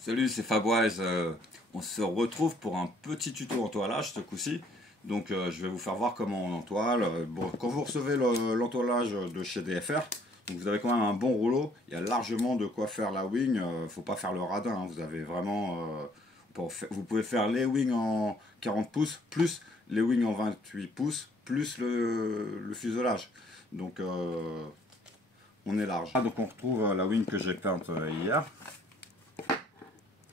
Salut, c'est Fabwise. On se retrouve pour un petit tuto entoilage ce coup-ci. Donc je vais vous faire voir comment on entoile. Bon, quand vous recevez l'entoilage de chez DFR, donc vous avez quand même un bon rouleau. Il y a largement de quoi faire la wing. Faut pas faire le radin, hein. Vous avez vraiment... vous pouvez faire les wings en 40 pouces, plus les wings en 28 pouces, plus le fuselage. Donc on est large. Donc on retrouve la wing que j'ai peinte hier.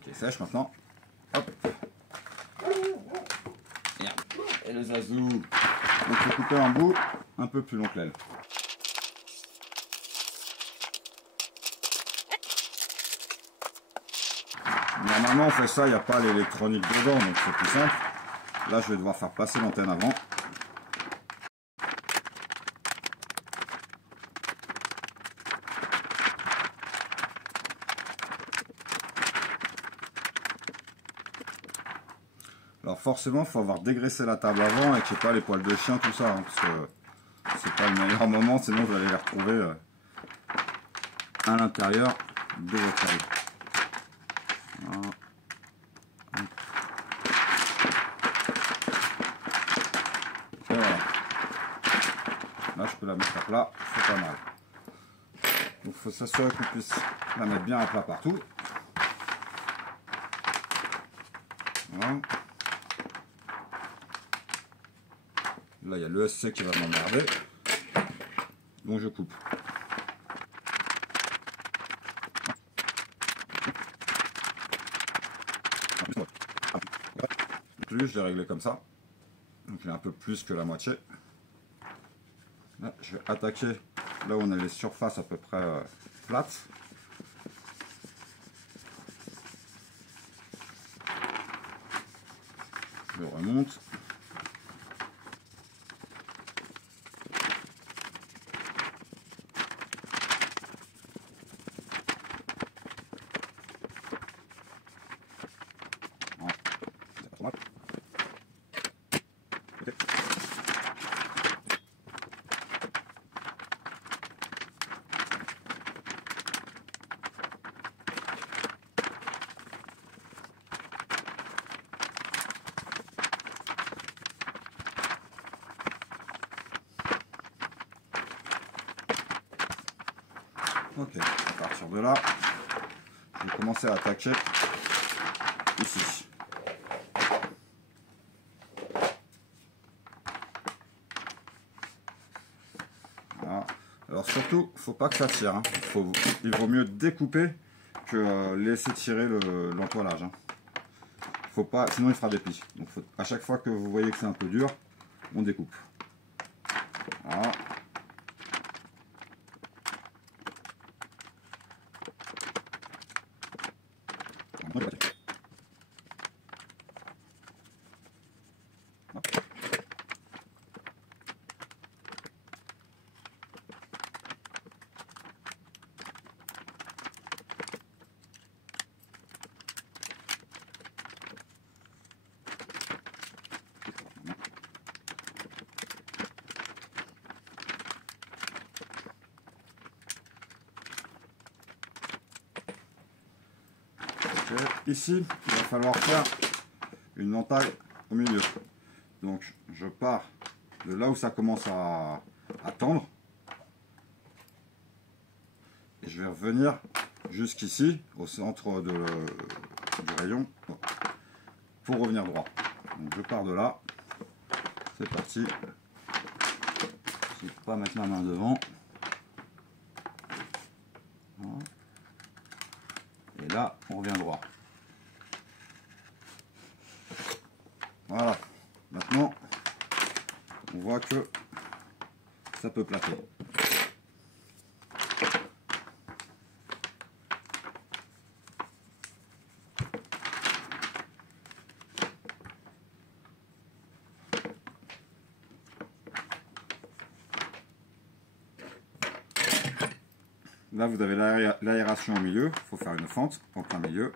Qui est sèche maintenant. Hop. Et le zazou. Donc je vais couper un bout un peu plus long que l'aile. Normalement on fait ça, il n'y a pas l'électronique dedans, donc c'est plus simple. Là je vais devoir faire passer l'antenne avant. Alors forcément, il faut avoir dégraissé la table avant et que j'ai pas les poils de chien, tout ça, hein, parce que c'est pas le meilleur moment, sinon vous allez les retrouver à l'intérieur de votre table. Voilà. Et voilà. Là, je peux la mettre à plat, c'est pas mal. Donc, il faut s'assurer qu'on puisse la mettre bien à plat partout. Voilà. Là, il y a l'ESC qui va m'emmerder. Donc, je coupe. Plus, je l'ai réglé comme ça. Donc, il y a un peu plus que la moitié. Là, je vais attaquer là où on a les surfaces à peu près plates. Je remonte. Ok, à partir de là, je vais commencer à attaquer ici. Voilà. Alors surtout, faut pas que ça tire, hein. Il vaut mieux découper que laisser tirer l'entoilage. Faut pas, sinon il fera des plis. Donc à chaque fois que vous voyez que c'est un peu dur, on découpe. Voilà. Ici, il va falloir faire une entaille au milieu. Donc, je pars de là où ça commence à tendre. Et je vais revenir jusqu'ici, au centre du rayon, pour revenir droit. Donc, je pars de là. C'est parti. Je ne vais pas mettre ma main devant. Voilà. Et là, on revient droit. Voilà, maintenant on voit que ça peut plater. Là vous avez l'aération au milieu, il faut faire une fente en plein milieu.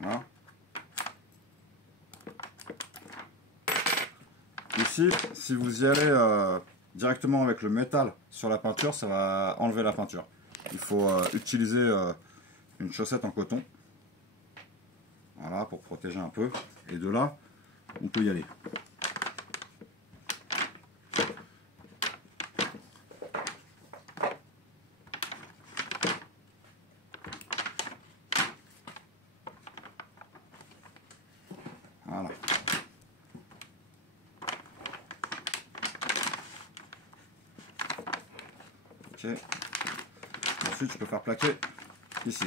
Voilà. Ici, si vous y allez directement avec le métal sur la peinture, ça va enlever la peinture. Il faut utiliser une chaussette en coton. Voilà, pour protéger un peu. Et de là, on peut y aller. Voilà. Ok. Ensuite, je peux faire plaquer ici.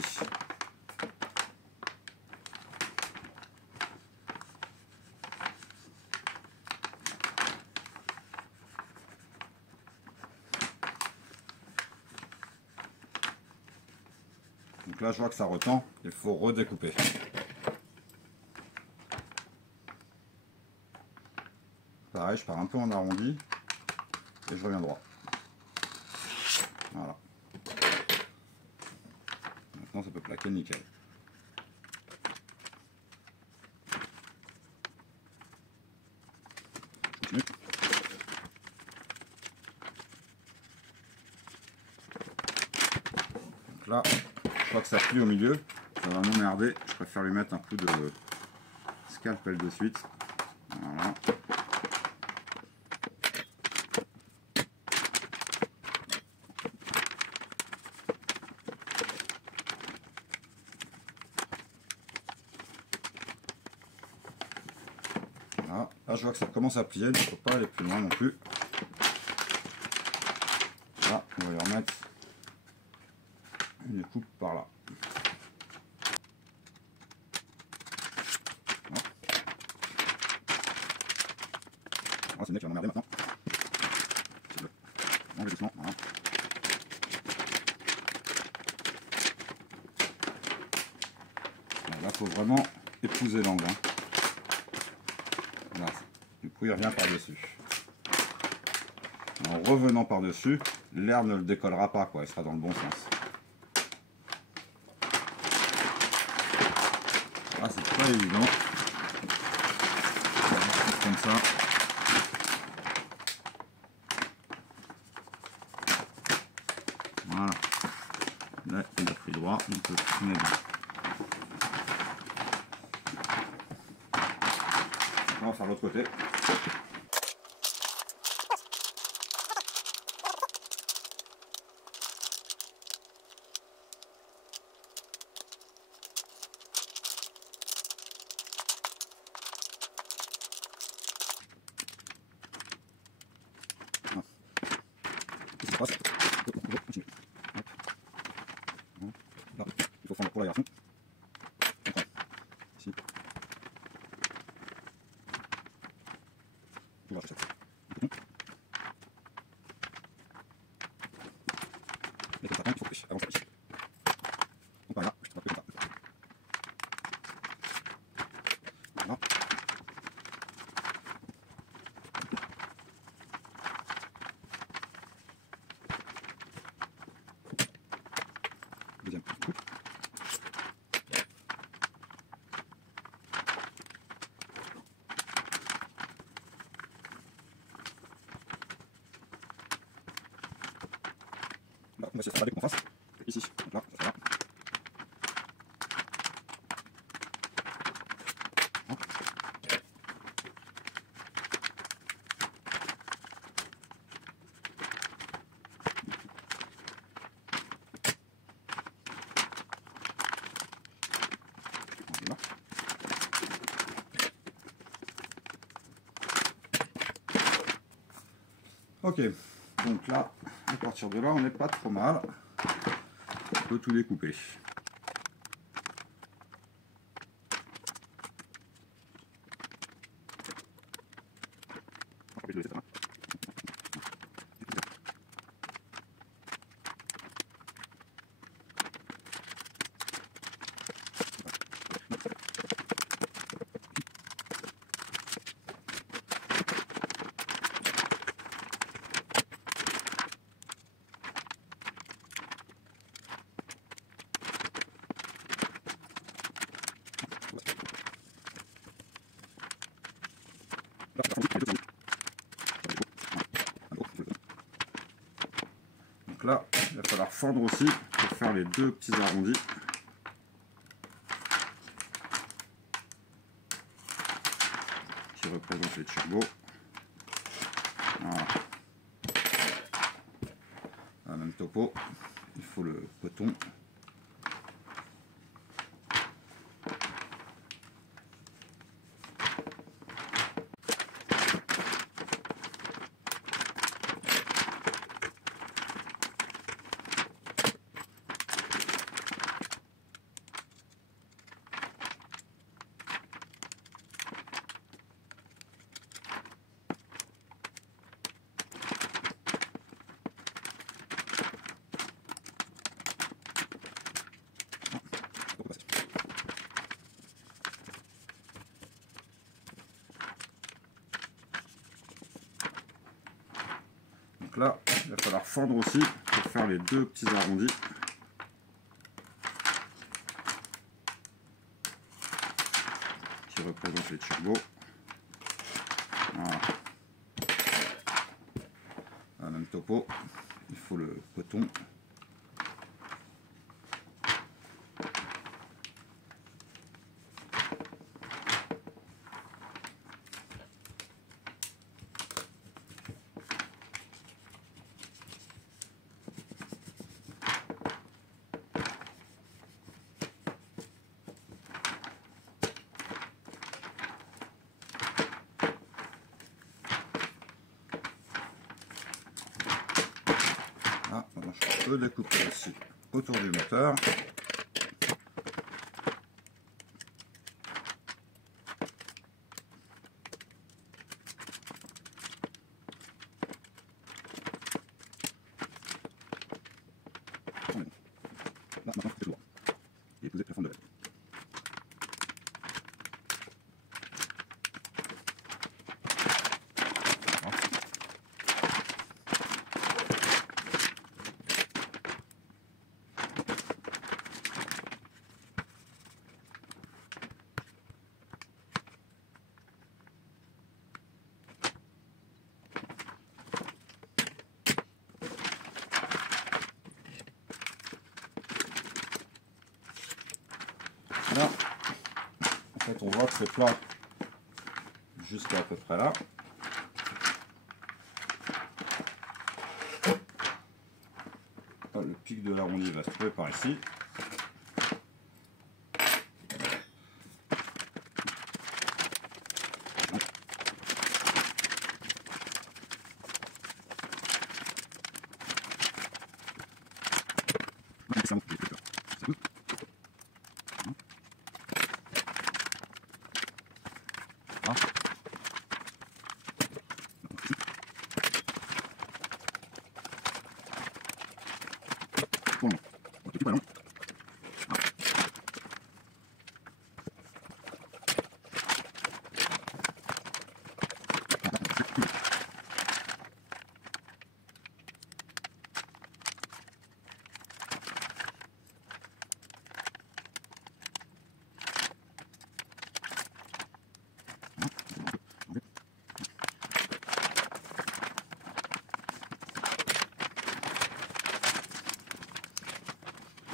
Donc là, je vois que ça retend, il faut redécouper. Pareil, je pars un peu en arrondi et je reviens droit. Voilà. Maintenant, ça peut plaquer nickel. Je continue. Donc là, je crois que ça plie au milieu, ça va m'emmerder. Je préfère lui mettre un coup de scalpel de suite. Voilà. Voilà. Là, je vois que ça commence à plier, il ne faut pas aller plus loin non plus. Là, on va lui remettre une coupe par là. Voilà, c'est le mec qui va m'emmerder maintenant. On va doucement, voilà. Là, il faut vraiment épouser l'angle. Hein. Voilà. Du coup, il revient par-dessus. En revenant par-dessus, l'air ne le décollera pas, quoi. Il sera dans le bon sens. Ah, c'est pas évident. Comme ça. Voilà. Là, il a pris droit, donc on est bien. On va faire l'autre côté. Là, il faut prendre pour l'aération. Ici. Tout va chaussette. Et comme ça, il faut couper avant ça ici. Donc voilà, je te vois comme ça. Voilà. Deuxième coupe. Là, on va essayer de faire la découpe en face. Ici, donc là, ça va. Voilà. Ok, donc là, à partir de là, on n'est pas trop mal. On peut tout découper. Donc là, il va falloir fendre aussi pour faire les deux petits arrondis. qui représente les turbos. Voilà. La même topo, il faut le poton. Donc là, il va falloir fendre aussi pour faire les deux petits arrondis. Qui représentent les turbos. Voilà. La même topo, il faut le poton. Ah, je peux découper aussi autour du moteur. Là, maintenant, c'est lourd. Et poser la fente de l'aile. Là, en fait, on voit que c'est plat jusqu'à peu près là. Le pic de l'arrondi va se trouver par ici.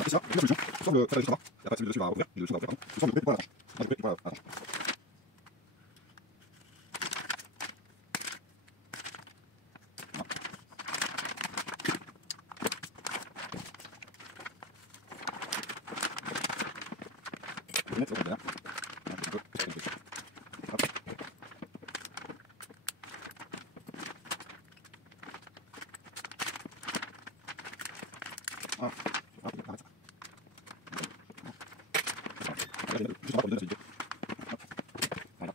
C'est ça, la solution. Sur le dessus, et après celui dessus va ouvrir, le dessus va ouvrir, pardon. Sur le voilà, voilà, voilà. Je vais mettre ça derrière. Ah, juste pour donner la vidéo. Voilà.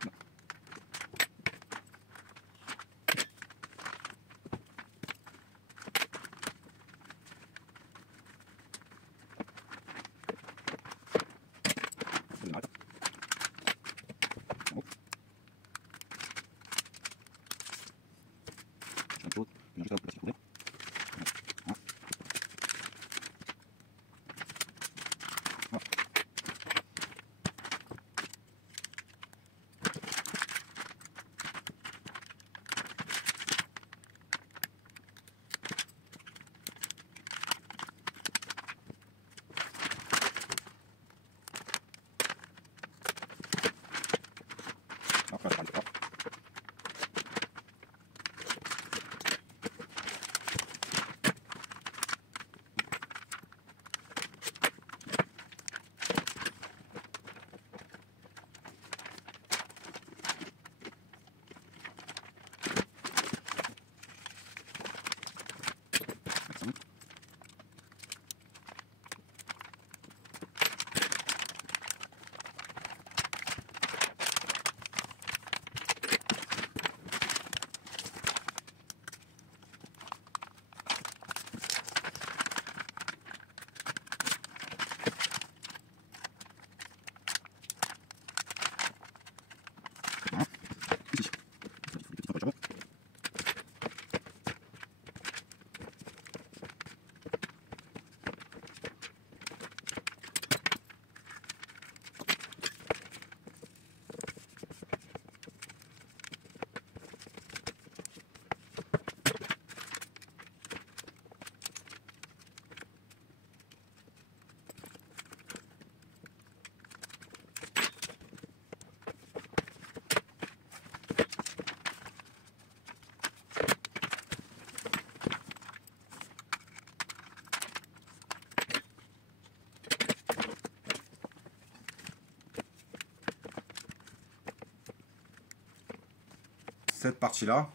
cette partie-là,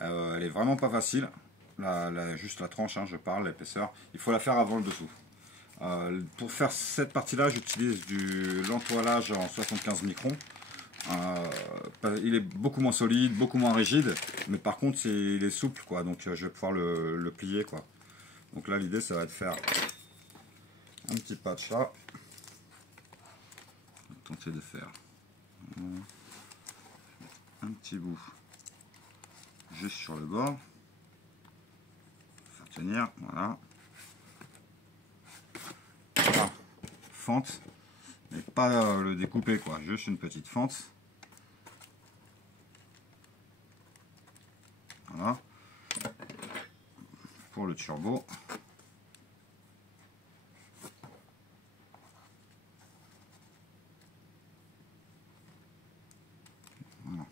elle est vraiment pas facile. Juste la tranche, hein, je parle, l'épaisseur. Il faut la faire avant le dessous. Pour faire cette partie-là, j'utilise l'entoilage en 75 microns. Il est beaucoup moins solide, beaucoup moins rigide, mais par contre il est souple, quoi, donc je vais pouvoir le plier, quoi. Donc là l'idée ça va être de faire un petit patch là. On va tenter de faire un petit bout juste sur le bord, faire tenir, voilà. Voilà. Fente, mais pas le découper, quoi, juste une petite fente. Voilà. Pour le turbo. Voilà.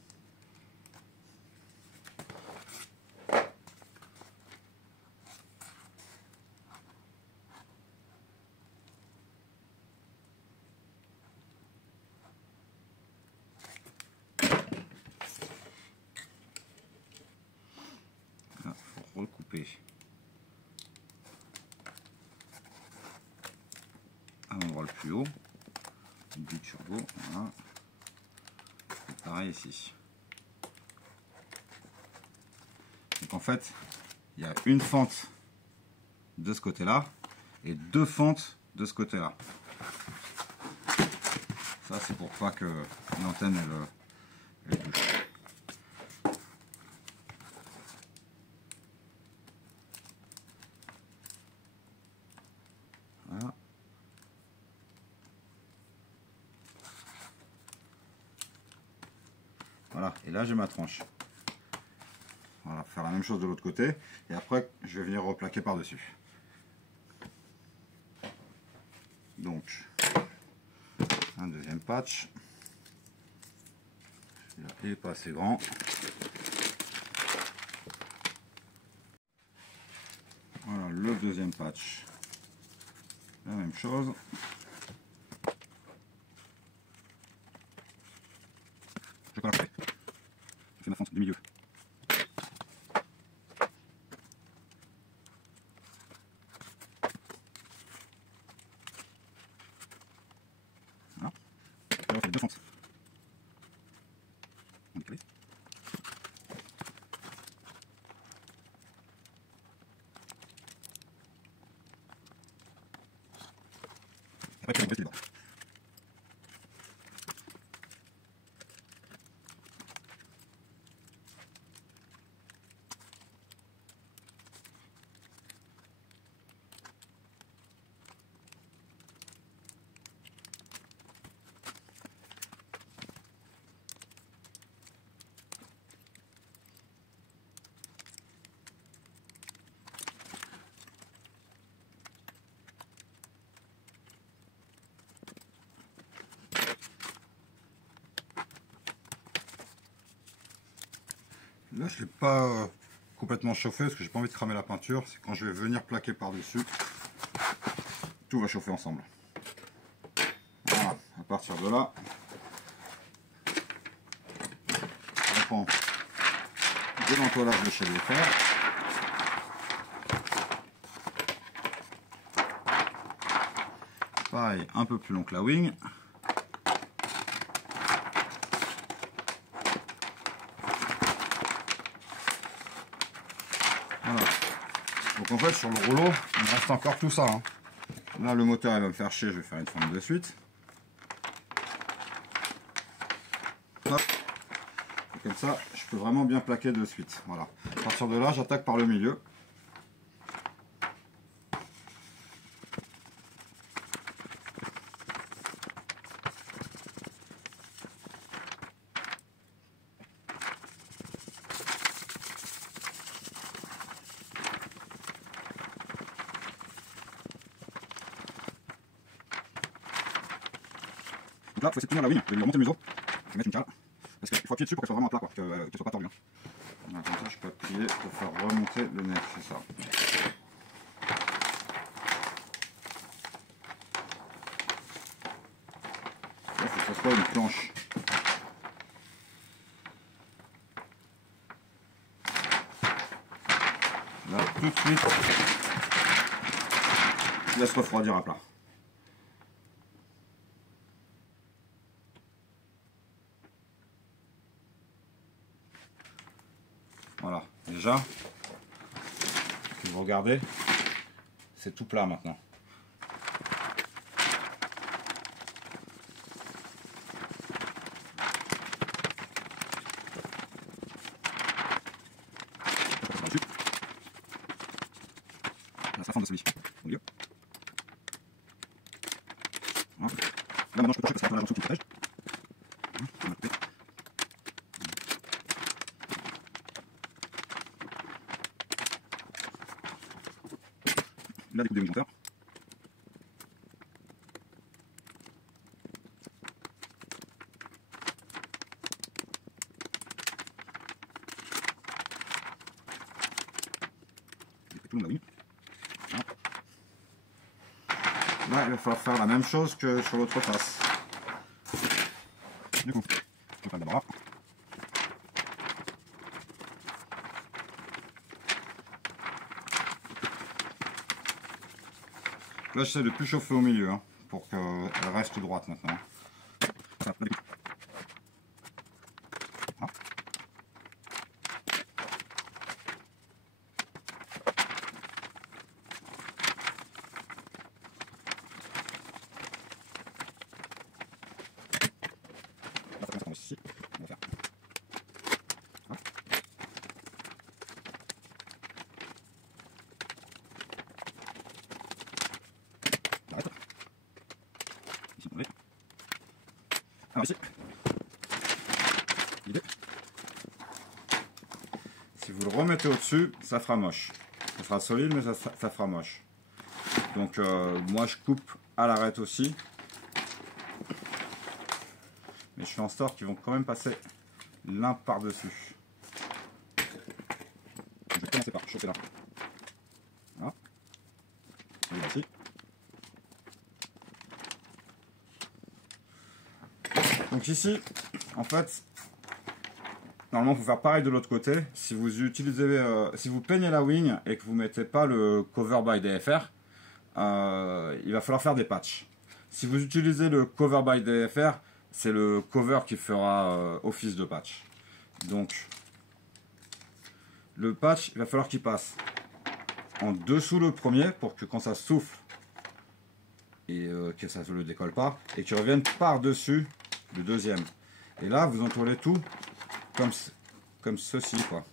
Là, faut recouper à l'endroit le plus haut du turbo, voilà. Et pareil ici. Donc en fait, il y a une fente de ce côté-là et deux fentes de ce côté-là. Ça c'est pour pas que l'antenne elle bouge. Voilà. Voilà, et là j'ai ma tranche. Voilà, faire la même chose de l'autre côté, et après je vais venir replaquer par-dessus. Donc, un deuxième patch. Celui-là, il n'est pas assez grand. Voilà, le deuxième patch. La même chose. Je colle un peu. Je fais ma fente du milieu. Voilà. Là, on fait deux fentes. On est calé. Après, on va baisser les bords. Là, je ne l'ai pas complètement chauffé parce que j'ai pas envie de cramer la peinture. C'est quand je vais venir plaquer par-dessus, tout va chauffer ensemble. Voilà, à partir de là, on prend de l'entoilage de chez DFR. Pareil, un peu plus long que la wing. Voilà. Donc en fait sur le rouleau, il me reste encore tout ça. Hein. Là le moteur il va me faire chier, je vais faire une fente de suite. Hop. Et comme ça, je peux vraiment bien plaquer de suite. Voilà. À partir de là, j'attaque par le milieu. Donc là, il faut essayer de tenir la wing, je vais lui remonter le museau, je vais mettre une cale, parce qu'il faut appuyer dessus pour qu'elle soit vraiment à plat, qu'elle soit pas tordue. Hein. Voilà, comme ça, je peux appuyer pour faire remonter le nez, c'est ça. Là, il faut que ça soit une planche. tout de suite. Je laisse refroidir à plat. Voilà, déjà, si vous regardez, c'est tout plat maintenant. Ça fend de celui au milieu. Voilà. Là maintenant je peux toucher parce qu'il y a la jonction qui protège. Là des coups d'émulsionneur. Tout le monde. Là, il va falloir faire la même chose que sur l'autre face. Du coup, je vais d'abord. Là, j'essaie de plus chauffer au milieu hein, pour qu'elle reste droite maintenant. Ici, on va faire. Voilà. Arrête. Ici, on va. Alors ici, l'idée, si vous le remettez au-dessus, ça fera moche. Ça sera solide, mais ça fera moche. Donc moi je coupe à l'arête aussi. Mais je fais en sorte qu'ils vont quand même passer l'un par-dessus. Je vais commencer par chauffer là. Voilà. Et là-ci. Donc ici, en fait, normalement il faut faire pareil de l'autre côté. Si vous utilisez, si vous peignez la wing et que vous ne mettez pas le cover by DFR, il va falloir faire des patchs. Si vous utilisez le cover by DFR, c'est le cover qui fera office de patch. Donc, le patch, il va falloir qu'il passe en dessous le premier pour que quand ça souffle et que ça ne le décolle pas, et qu'il revienne par-dessus le deuxième. Et là, vous entourez tout comme ceci, quoi.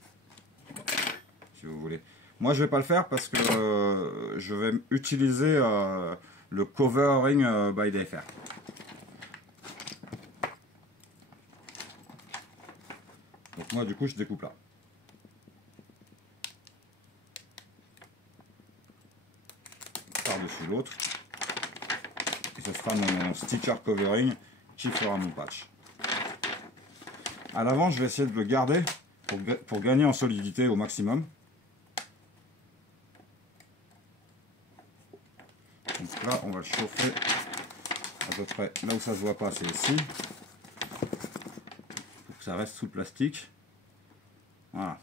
Si vous voulez. Moi, je vais pas le faire parce que je vais utiliser le covering by DFR. Donc moi du coup je découpe là. Par-dessus l'autre. Et ce sera mon sticker covering qui fera mon patch. À l'avant je vais essayer de le garder pour gagner en solidité au maximum. Donc là on va le chauffer à peu près là où ça se voit pas, c'est ici. Pour que ça reste sous le plastique. Voilà.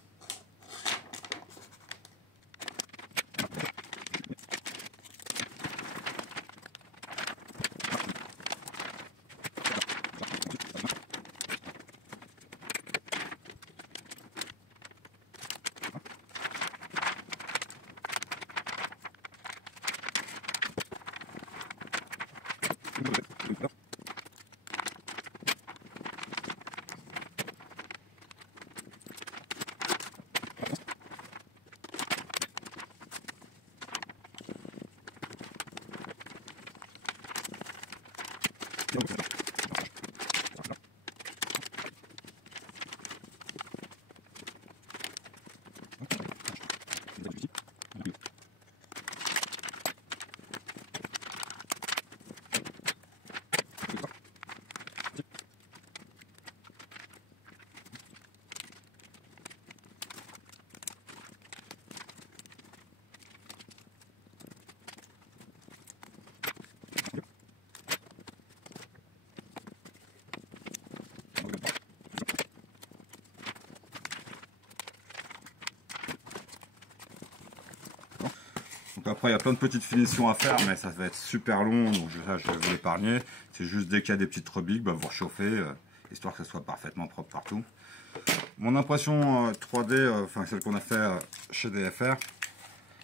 Donc après il y a plein de petites finitions à faire, mais ça va être super long, donc je vais vous l'épargner. C'est juste dès qu'il y a des petites rebiques, bah, vous réchauffez, histoire que ça soit parfaitement propre partout. Mon impression 3D, enfin celle qu'on a fait chez DFR,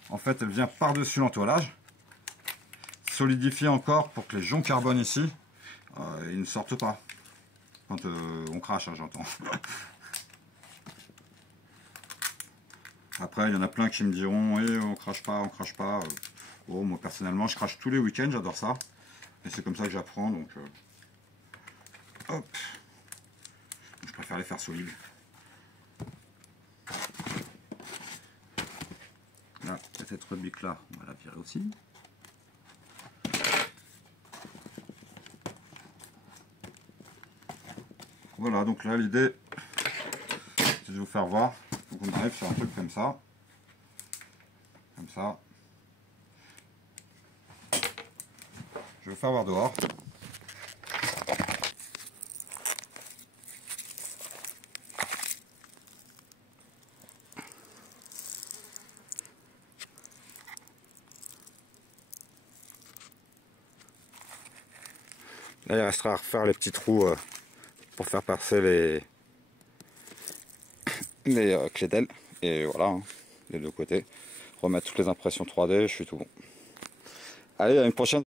en fait elle vient par-dessus l'entoilage, solidifier encore pour que les joncs carbone ici, ils ne sortent pas. Quand on crache, hein, j'entends. Après, il y en a plein qui me diront eh, on crache pas, on crache pas. Bon, moi personnellement, je crache tous les week-ends, j'adore ça. Et c'est comme ça que j'apprends, donc hop. Je préfère les faire solides. Là, cette rebique là, on va la virer aussi. Voilà, donc là l'idée, c'est de vous faire voir. Donc on arrive sur un truc comme ça. Comme ça. Je vais faire voir dehors. Là, il restera à refaire les petits trous pour faire passer les clés d'aile. Et voilà, hein, les deux côtés. Remettre toutes les impressions 3D, je suis tout bon. Allez, à une prochaine.